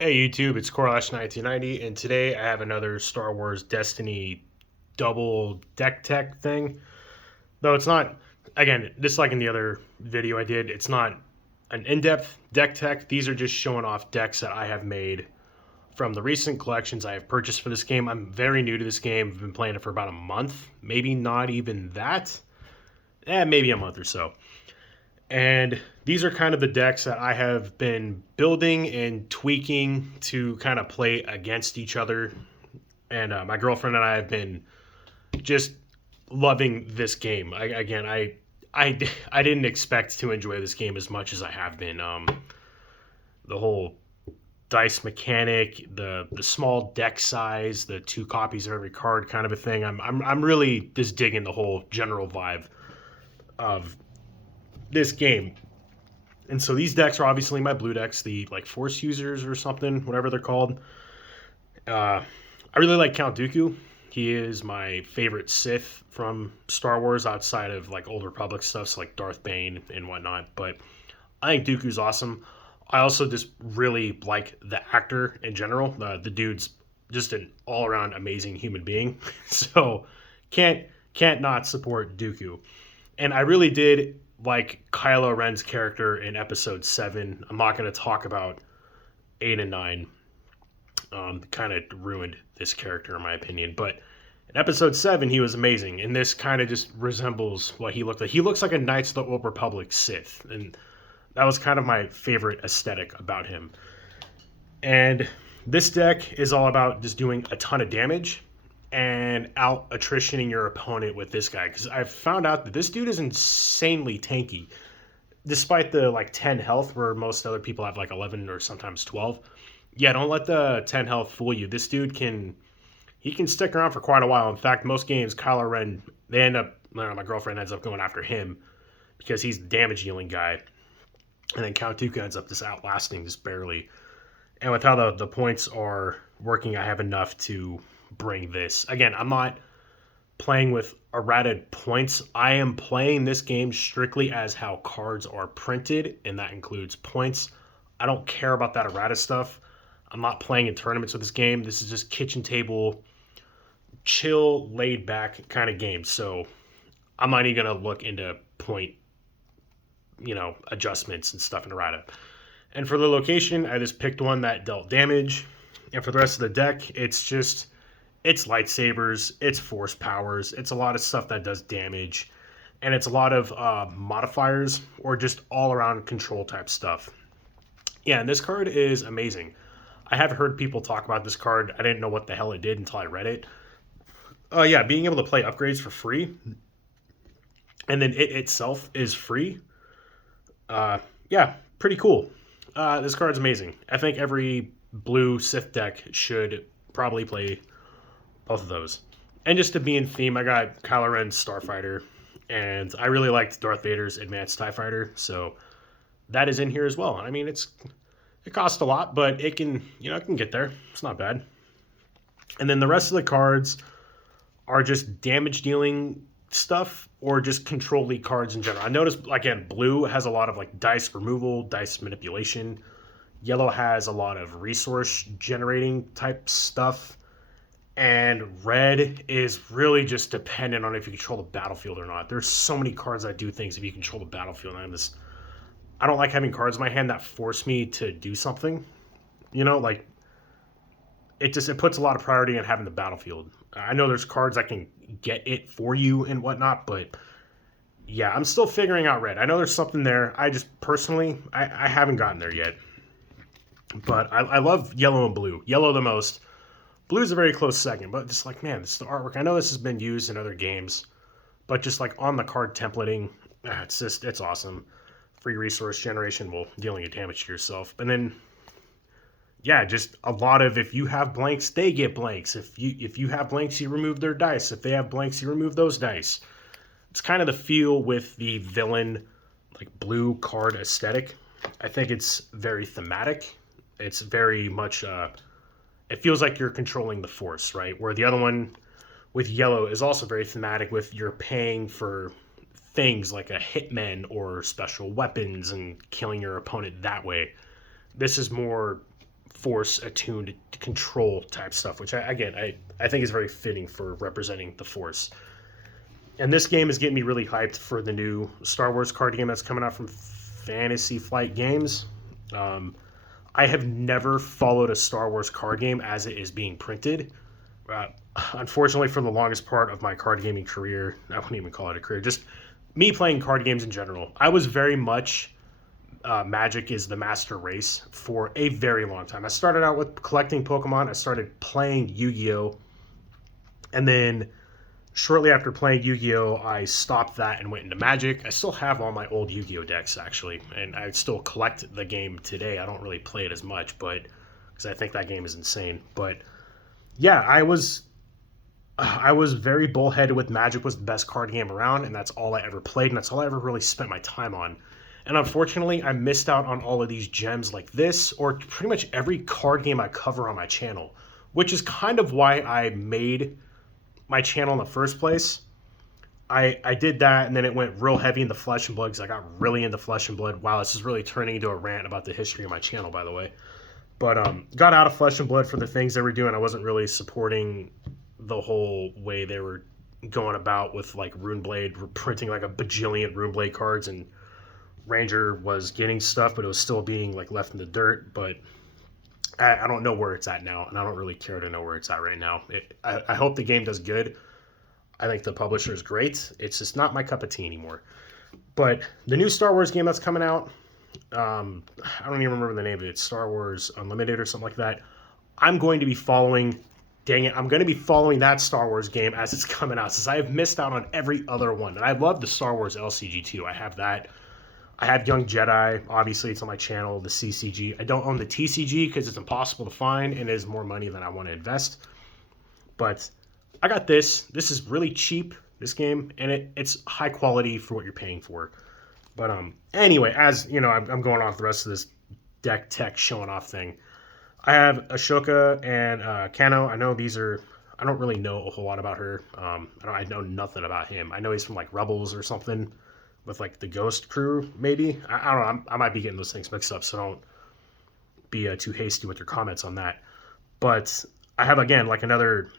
Hey YouTube, it's Corlash1990, and today I have another Star Wars Destiny double deck tech thing. Though it's not, again, just like in the other video I did, it's not an in-depth deck tech. These are just showing off decks that I have made from the recent collections I have purchased for this game. I'm very new to this game. I've been playing it for about a month, maybe not even that. Maybe a month or so. And these are kind of the decks that I have been building and tweaking to kind of play against each other. And my girlfriend and I have been just loving this game. I I didn't expect to enjoy this game as much as I have been. The whole dice mechanic, the small deck size, the two copies of every card, kind of a thing. I'm really just digging the whole general vibe of this game. And so these decks are obviously my blue decks, the like Force users or something, whatever they're called. Uh, I really like Count Dooku. He is my favorite Sith from Star Wars outside of like Old Republic stuff, so like Darth Bane and whatnot. But I think Dooku's awesome. I also just really like the actor in general. The dude's just an all around amazing human being. So can't can't not support Dooku. And I really did like Kylo Ren's character in Episode 7. I'm not going to talk about 8 and 9. Kind of ruined this character, in my opinion. But in Episode 7, he was amazing. And this kind of just resembles what he looked like. He looks like a Knights of the Old Republic Sith. And that was kind of my favorite aesthetic about him. And this deck is all about just doing a ton of damage and out attritioning your opponent with this guy, because I've found out that this dude is insanely tanky despite the like 10 health where most other people have like 11 or sometimes 12. Yeah, don't let the 10 health fool you. This dude can stick around for quite a while. In fact, most games Kylo Ren, they end up, my girlfriend ends up going after him because he's the damage dealing guy, and then Count Dooku ends up just outlasting just barely. And with how the points are working, I have enough to bring this. Again, I'm not playing with errated points. I am playing this game strictly as how cards are printed, and that includes points. I don't care about that errata stuff. I'm not playing in tournaments with this game. This is just kitchen table, chill, laid back kind of game. So I'm not even gonna look into point, adjustments and stuff in errata. And for the location, I just picked one that dealt damage. And for the rest of the deck, it's lightsabers, it's force powers, it's a lot of stuff that does damage, and it's a lot of modifiers or just all around control type stuff. Yeah, and this card is amazing. I have heard people talk about this card. I didn't know what the hell it did until I read it. Yeah, being able to play upgrades for free, and then it itself is free. Yeah, pretty cool. This card's amazing. I think every blue Sith deck should probably play both of those. And just to be in theme, I got Kylo Ren's Starfighter, and I really liked Darth Vader's Advanced TIE Fighter, so that is in here as well. I mean, it costs a lot, but it can get there. It's not bad. And then the rest of the cards are just damage dealing stuff or just control league cards in general. I noticed, again, blue has a lot of like dice removal, dice manipulation. Yellow has a lot of resource generating type stuff. And red is really just dependent on if you control the battlefield or not. There's so many cards that do things if you control the battlefield. And I don't like having cards in my hand that force me to do something. Like it puts a lot of priority on having the battlefield. I know there's cards that can get it for you and whatnot, but yeah, I'm still figuring out red. I know there's something there. I just personally, I haven't gotten there yet. But I love yellow and blue. Yellow the most. Blue is a very close second, but just like, man, this is the artwork. I know this has been used in other games, but just like on the card templating, it's awesome. Free resource generation while dealing a damage to yourself. And then, yeah, just a lot of, if you have blanks, they get blanks. If you have blanks, you remove their dice. If they have blanks, you remove those dice. It's kind of the feel with the villain, like blue card aesthetic. I think it's very thematic. It's very much it feels like you're controlling the force, right? Where the other one with yellow is also very thematic with you're paying for things like a hitman or special weapons and killing your opponent that way. This is more force attuned control type stuff, which I think is very fitting for representing the force. And this game is getting me really hyped for the new Star Wars card game that's coming out from Fantasy Flight Games. Um, I have never followed a Star Wars card game as it is being printed. Uh, Unfortunately, for the longest part of my card gaming career, I wouldn't even call it a career, just me playing card games in general, I was very much Magic is the master race for a very long time. I started out with collecting Pokemon. I started playing Yu-Gi-Oh! And then shortly after playing Yu-Gi-Oh! I stopped that and went into Magic. I still have all my old Yu-Gi-Oh! Decks, actually, and I still collect the game today. I don't really play it as much, but because I think that game is insane. But yeah, I was very bullheaded with Magic was the best card game around, and that's all I ever played, and that's all I ever really spent my time on. And unfortunately, I missed out on all of these gems like this, or pretty much every card game I cover on my channel, which is kind of why I made my channel in the first place. I did that, and then it went real heavy into Flesh and Blood because I got really into Flesh and Blood. Wow, this is really turning into a rant about the history of my channel, by the way. But got out of Flesh and Blood for the things they were doing. I wasn't really supporting the whole way they were going about with like Runeblade, printing like a bajillion Runeblade cards, and Ranger was getting stuff, but it was still being like left in the dirt. But I don't know where it's at now, and I don't really care to know where it's at right now. I hope the game does good. I think the publisher is great. It's just not my cup of tea anymore. But the new Star Wars game that's coming out, I don't even remember the name of it. It's Star Wars Unlimited or something like that. I'm going to be following. Dang it, I'm going to be following that Star Wars game as it's coming out, since I have missed out on every other one. And I love the Star Wars LCG too. I have that. I have Young Jedi. Obviously, it's on my channel, the CCG. I don't own the TCG because it's impossible to find and it is more money than I want to invest. But I got this. This is really cheap, this game, and it's high quality for what you're paying for. But anyway, as you know, I'm going off the rest of this deck tech showing off thing. I have Ashoka and Kano. I know these are. I don't really know a whole lot about her. I know nothing about him. I know he's from like Rebels or something, with like the Ghost crew, maybe. I don't know. I might be getting those things mixed up, so don't be too hasty with your comments on that. But I have again like another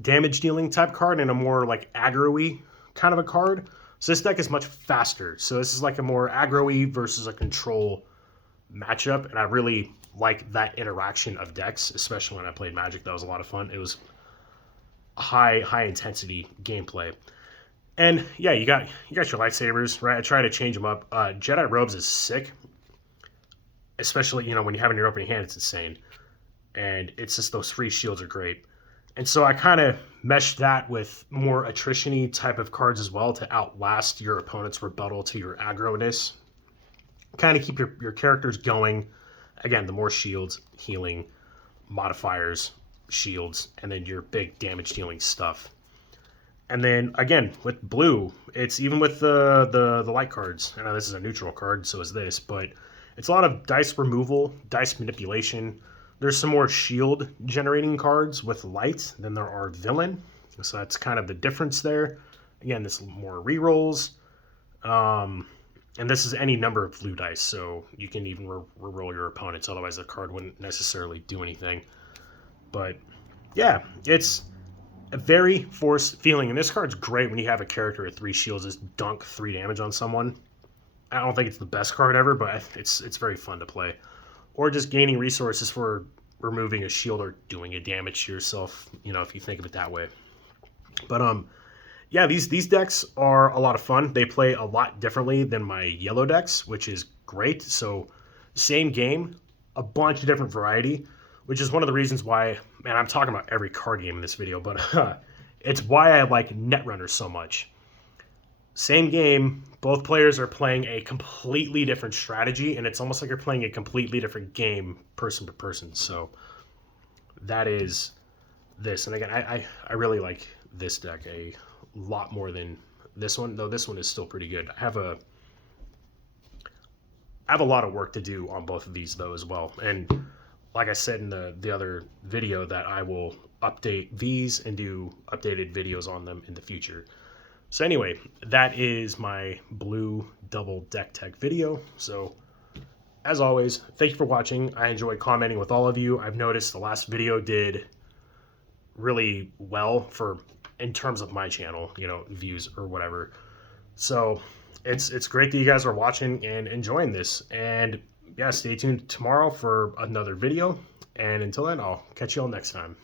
damage dealing type card and a more like aggro-y kind of a card. So this deck is much faster. So this is like a more aggro-y versus a control matchup, and I really like that interaction of decks, especially when I played Magic. That was a lot of fun. It was high intensity gameplay. And yeah, you got your lightsabers, right? I try to change them up. Jedi robes is sick, especially when you have it in your opening hand. It's insane, and it's just those free shields are great. And so I kind of meshed that with more attrition-y type of cards as well to outlast your opponent's rebuttal to your aggro-ness. Kind of keep your characters going. Again, the more shields, healing, modifiers, shields, and then your big damage-dealing stuff. And then, again, with blue, it's even with the light cards. I know this is a neutral card, so is this, but it's a lot of dice removal, dice manipulation. There's some more shield generating cards with light than there are villain. So that's kind of the difference there. Again, this is more rerolls. And this is any number of blue dice, so you can even reroll your opponents. Otherwise, the card wouldn't necessarily do anything. But yeah, it's a very forced feeling. And this card's great when you have a character with 3 shields just dunk 3 damage on someone. I don't think it's the best card ever, but it's very fun to play. Or just gaining resources for removing a shield or doing a damage to yourself, if you think of it that way. But yeah, these decks are a lot of fun. They play a lot differently than my yellow decks, which is great. So same game, a bunch of different variety, which is one of the reasons why, man, I'm talking about every card game in this video, but it's why I like Netrunner so much. Same game, both players are playing a completely different strategy, and it's almost like you're playing a completely different game person to person. So that is this. And again, I really like this deck a lot more than this one, though this one is still pretty good. I have a lot of work to do on both of these, though, as well. And like I said in the other video, that I will update these and do updated videos on them in the future. So anyway, that is my blue double deck tech video. So as always, thank you for watching. I enjoyed commenting with all of you. I've noticed the last video did really well for in terms of my channel, you know, views or whatever. So it's great that you guys are watching and enjoying this. And yeah, stay tuned tomorrow for another video. And until then, I'll catch you all next time.